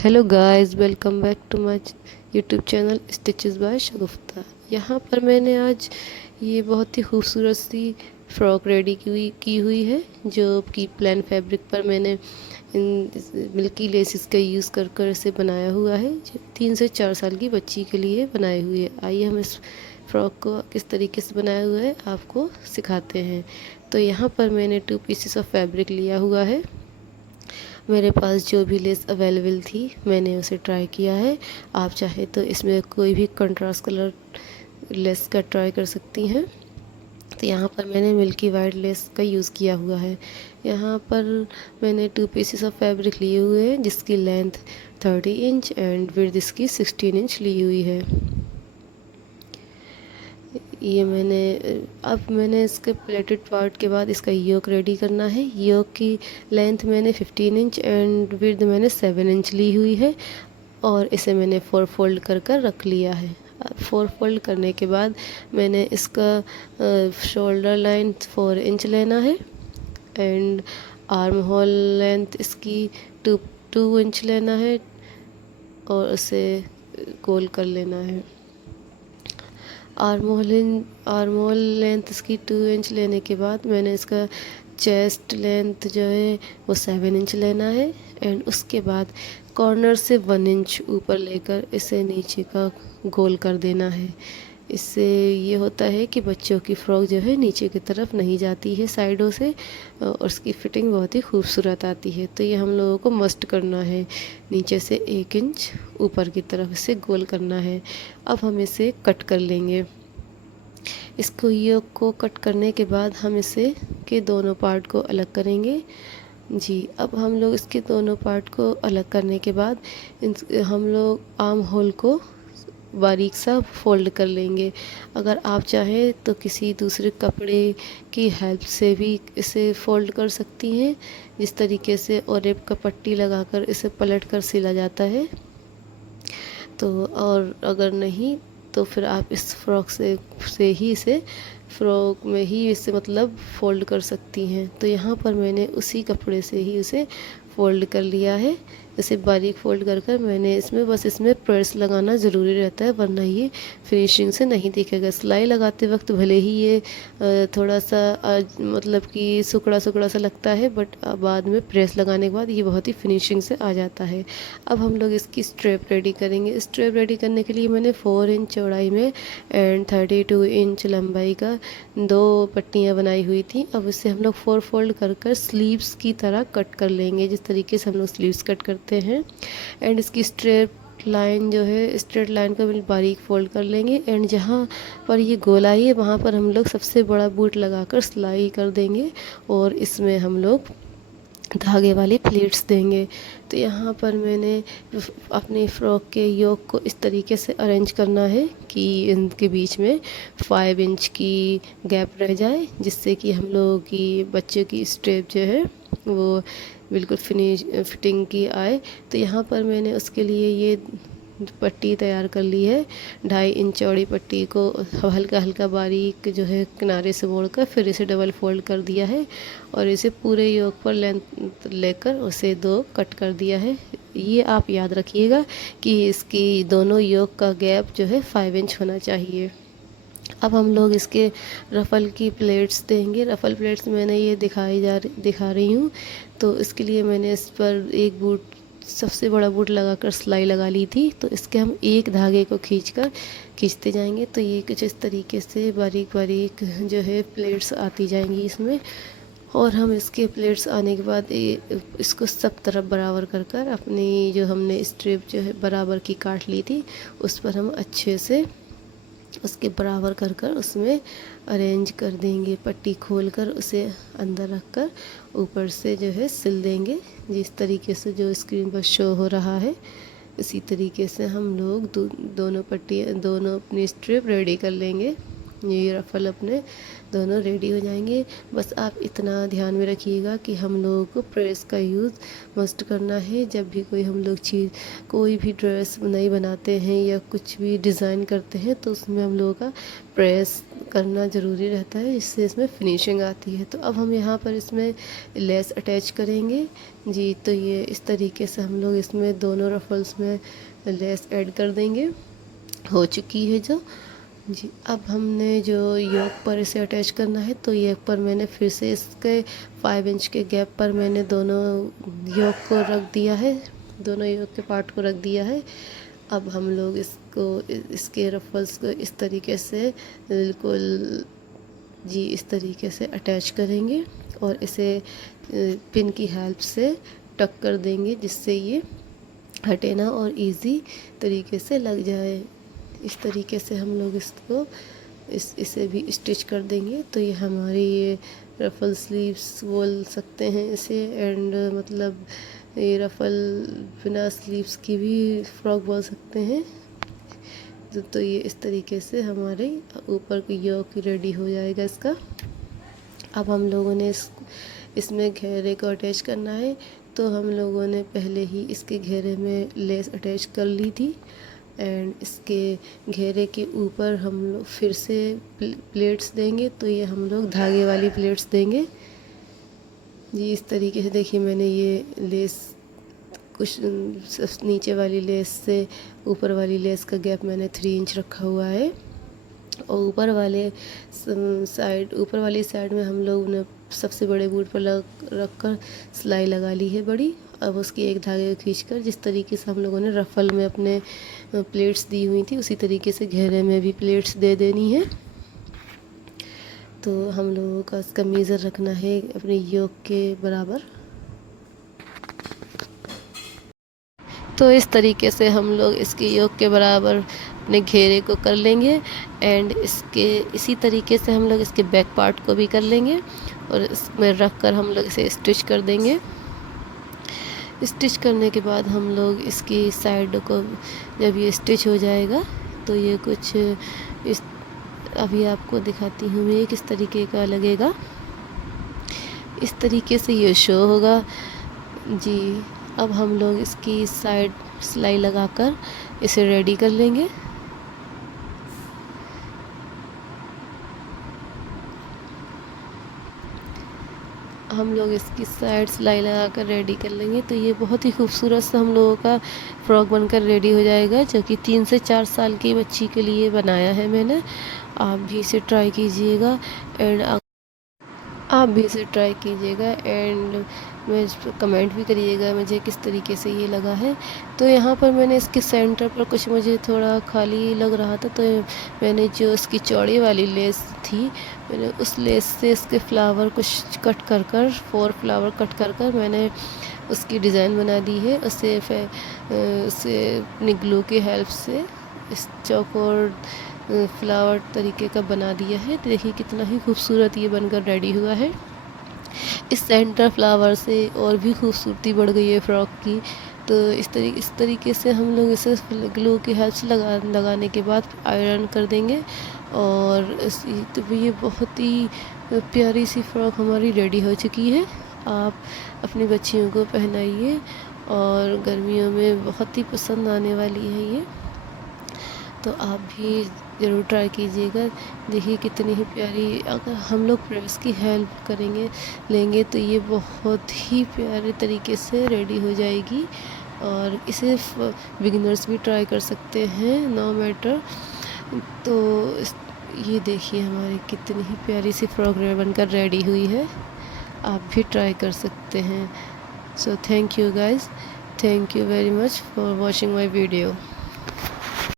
Hello guys, welcome back to my YouTube channel Stitches by Shagufta. यहाँ पर मैंने आज ये बहुत ही खूबसूरत सी फ्रॉक रेडी की हुई है, जो कि प्लेन फैब्रिक पर मैंने मिल्की लेसिस का यूज़ कर कर इसे बनाया हुआ है, जो 3 से 4 साल की बच्ची के लिए बनाई हुई है। आइए हम इस फ्रॉक को किस तरीके से बनाया हुआ है आपको सिखाते हैं। तो यहाँ पर मैंने 2 पीसेस ऑफ फैब्रिक लिया हुआ है। मेरे पास जो भी लेस अवेलेबल थी मैंने उसे ट्राई किया है। आप चाहे तो इसमें कोई भी कंट्रास्ट कलर लेस का ट्राई कर सकती हैं। तो यहाँ पर मैंने मिल्की वाइट लेस का यूज़ किया हुआ है। यहाँ पर मैंने 2 पीसेस ऑफ फैब्रिक लिए हुए हैं, जिसकी लेंथ 30 इंच एंड विड्थ इसकी 16 इंच ली हुई है। ये अब मैंने इसके प्लेटेड पार्ट के बाद इसका योक रेडी करना है। योक की लेंथ मैंने 15 इंच एंड विड्थ मैंने 7 इंच ली हुई है, और इसे मैंने 4 फोल्ड कर कर रख लिया है। 4 फोल्ड करने के बाद मैंने इसका शोल्डर लाइन 4 इंच लेना है, एंड आर्म होल लेंथ इसकी 2 इंच लेना है, और उसे गोल कर लेना है। आर्म होल लेंथ इसकी 2 इंच लेने के बाद मैंने इसका चेस्ट लेंथ जो है वो 7 इंच लेना है, एंड उसके बाद कॉर्नर से 1 इंच ऊपर लेकर इसे नीचे का गोल कर देना है। इससे ये होता है कि बच्चों की फ़्रॉक जो है नीचे की तरफ नहीं जाती है साइडों से, और उसकी फ़िटिंग बहुत ही खूबसूरत आती है। तो ये हम लोगों को मस्ट करना है, नीचे से 1 इंच ऊपर की तरफ इसे गोल करना है। अब हम इसे कट कर लेंगे। इसको योक को कट करने के बाद हम इसे के दोनों पार्ट को अलग करेंगे। जी, अब हम लोग इसके दोनों पार्ट को अलग करने के बाद हम लोग आर्म होल को बारीक सा फोल्ड कर लेंगे। अगर आप चाहें तो किसी दूसरे कपड़े की हेल्प से भी इसे फोल्ड कर सकती हैं, जिस तरीके से और रेप का पट्टी लगाकर इसे पलट कर सिला जाता है। तो और अगर नहीं तो फिर आप इस फ्रॉक से ही इसे फ्रॉक में ही इसे मतलब फ़ोल्ड कर सकती हैं। तो यहाँ पर मैंने उसी कपड़े से ही उसे फ़ोल्ड कर लिया है। इसे बारीक फ़ोल्ड कर कर मैंने इसमें प्रेस लगाना ज़रूरी रहता है, वरना ये फिनिशिंग से नहीं दिखेगा। सिलाई लगाते वक्त भले ही ये थोड़ा सा मतलब कि सुकड़ा सुकड़ा सा लगता है, बट बाद में प्रेस लगाने के बाद ये बहुत ही फिनिशिंग से आ जाता है। अब हम लोग इसकी स्ट्रेप रेडी करेंगे। स्ट्रेप रेडी करने के लिए मैंने 4 इंच चौड़ाई में एंड 32 इंच लंबाई का 2 पट्टियाँ बनाई हुई थी। अब इसे हम लोग 4 फोल्ड कर कर स्लीव्स की तरह कट कर लेंगे, जिस तरीके से हम लोग स्लीव्स कट करते हैं। एंड इसकी स्ट्रेट लाइन जो है, स्ट्रेट लाइन को बिल्कुल बारीक फोल्ड कर लेंगे, एंड जहाँ पर ये गोलाई है वहाँ पर हम लोग सबसे बड़ा बूट लगाकर सिलाई कर देंगे, और इसमें हम लोग धागे वाली प्लेट्स देंगे। तो यहाँ पर मैंने अपने फ़्रॉक के योक को इस तरीके से अरेंज करना है कि इनके बीच में 5 इंच की गैप रह जाए, जिससे कि हम लोगों की बच्चे की स्ट्रेप जो है वो बिल्कुल फिटिंग की आए। तो यहाँ पर मैंने उसके लिए ये पट्टी तैयार कर ली है। 2.5 इंच चौड़ी पट्टी को हल्का हल्का बारीक जो है किनारे से मोड़कर फिर इसे डबल फोल्ड कर दिया है, और इसे पूरे योक पर लेंथ लेकर उसे 2 कट कर दिया है। ये आप याद रखिएगा कि इसकी दोनों योक का गैप जो है 5 इंच होना चाहिए। अब हम लोग इसके रफ़ल की प्लेट्स देंगे। रफ़ल प्लेट्स मैंने ये दिखा रही हूँ। तो इसके लिए मैंने इस पर एक बूट, सबसे बड़ा बूट लगाकर सिलाई लगा ली थी। तो इसके हम एक धागे को खींचते जाएंगे, तो ये कुछ इस तरीके से बारीक बारीक जो है प्लेट्स आती जाएंगी इसमें। और हम इसके प्लेट्स आने के बाद इसको सब तरफ बराबर कर कर अपनी जो हमने स्ट्रिप जो है बराबर की काट ली थी, उस पर हम अच्छे से उसके बराबर कर कर उसमें अरेंज कर देंगे। पट्टी खोल कर उसे अंदर रख कर ऊपर से जो है सिल देंगे, जिस तरीके से जो स्क्रीन पर शो हो रहा है। इसी तरीके से हम लोग दोनों अपनी स्ट्रिप रेडी कर लेंगे। ये रफ़ल अपने दोनों रेडी हो जाएंगे। बस आप इतना ध्यान में रखिएगा कि हम लोगों को प्रेस का यूज़ मस्ट करना है। जब भी हम लोग कोई भी ड्रेस नई बनाते हैं या कुछ भी डिज़ाइन करते हैं, तो उसमें हम लोगों का प्रेस करना ज़रूरी रहता है, जिससे इसमें फिनिशिंग आती है। तो अब हम यहाँ पर इसमें लेस अटैच करेंगे जी। तो ये इस तरीके से हम लोग इसमें दोनों रफल्स में लेस ऐड कर देंगे। हो चुकी है जो जी। अब हमने जो योक पर इसे अटैच करना है, तो योक पर मैंने फिर से इसके 5 इंच के गैप पर मैंने दोनों योक को रख दिया है, दोनों योक के पार्ट को रख दिया है। अब हम लोग इसको इसके रफल्स को इस तरीके से बिल्कुल जी इस तरीके से अटैच करेंगे और इसे पिन की हेल्प से टक कर देंगे, जिससे ये हटे ना और इजी तरीके से लग जाए। इस तरीके से हम लोग इसको इसे भी स्टिच कर देंगे। तो ये हमारी ये रफ़ल स्लीव्स बोल सकते हैं इसे, एंड मतलब ये रफ़ल बिना स्लीव्स की भी फ्रॉक बोल सकते हैं। तो ये इस तरीके से हमारे ऊपर की योक रेडी हो जाएगा इसका। अब हम लोगों ने इसमें घेरे को अटैच करना है। तो हम लोगों ने पहले ही इसके घेरे में लेस अटैच कर ली थी, एंड इसके घेरे के ऊपर हम लोग फिर से प्लेट्स देंगे। तो ये हम लोग धागे वाली प्लेट्स देंगे जी। इस तरीके से देखिए मैंने ये लेस कुछ नीचे वाली लेस से ऊपर वाली लेस का गैप मैंने 3 इंच रखा हुआ है, और ऊपर वाली साइड में हम लोग ने सबसे बड़े बूट पर रख कर सिलाई लगा ली है बड़ी। अब उसकी एक धागे को खींचकर जिस तरीके से हम लोगों ने रफ़ल में अपने प्लेट्स दी हुई थी, उसी तरीके से घेरे में भी प्लेट्स दे देनी है। तो हम लोगों का इसका मेज़र रखना है अपने योक के बराबर। तो इस तरीके से हम लोग इसके योक के बराबर अपने घेरे को कर लेंगे, एंड इसी तरीके से हम लोग इसके बैक पार्ट को भी कर लेंगे, और इसमें रख कर हम लोग इसे स्टिच कर देंगे। स्टिच करने के बाद हम लोग इसकी साइड को जब ये स्टिच हो जाएगा, तो ये कुछ इस अभी आपको दिखाती हूँ मैं किस तरीके का लगेगा। इस तरीके से ये शो होगा जी। अब हम लोग इसकी साइड सिलाई लगाकर इसे रेडी कर लेंगे। हम लोग इसकी साइड सिलाई लगा कर रेडी कर लेंगे। तो ये बहुत ही खूबसूरत सा हम लोगों का फ्रॉक बनकर रेडी हो जाएगा, जो कि 3 से 4 साल की बच्ची के लिए बनाया है मैंने। आप भी इसे ट्राई कीजिएगा, एंड आप भी इसे ट्राई कीजिएगा, एंड मुझे कमेंट भी करिएगा मुझे किस तरीके से ये लगा है। तो यहाँ पर मैंने इसके सेंटर पर कुछ मुझे थोड़ा खाली लग रहा था, तो मैंने जो इसकी चौड़ी वाली लेस थी, मैंने उस लेस से इसके फ्लावर कुछ कट कर 4 फ्लावर कट कर मैंने उसकी डिज़ाइन बना दी है। उसे अपनी ग्लू की हेल्प से इस चौकोर फ्लावर तरीके का बना दिया है। देखिए कितना ही खूबसूरत ये बनकर रेडी हुआ है। इस सेंटर फ्लावर से और भी खूबसूरती बढ़ गई है फ्रॉक की। तो इस तरीके से हम लोग इसे ग्लू की हेल्प से लगाने के बाद आयरन कर देंगे, और तो ये बहुत ही प्यारी सी फ्रॉक हमारी रेडी हो चुकी है। आप अपनी बच्चियों को पहनाइए, और गर्मियों में बहुत ही पसंद आने वाली है ये। तो आप भी ज़रूर ट्राई कीजिएगा। देखिए कितनी ही प्यारी, अगर हम लोग प्रेस की हेल्प लेंगे तो ये बहुत ही प्यारे तरीके से रेडी हो जाएगी, और इसे बिगिनर्स भी ट्राई कर सकते हैं, नो मैटर। तो ये देखिए हमारी कितनी ही प्यारी सी फ्रॉक बनकर रेडी हुई है। आप भी ट्राई कर सकते हैं। So thank you guys, thank you very much for watching my video.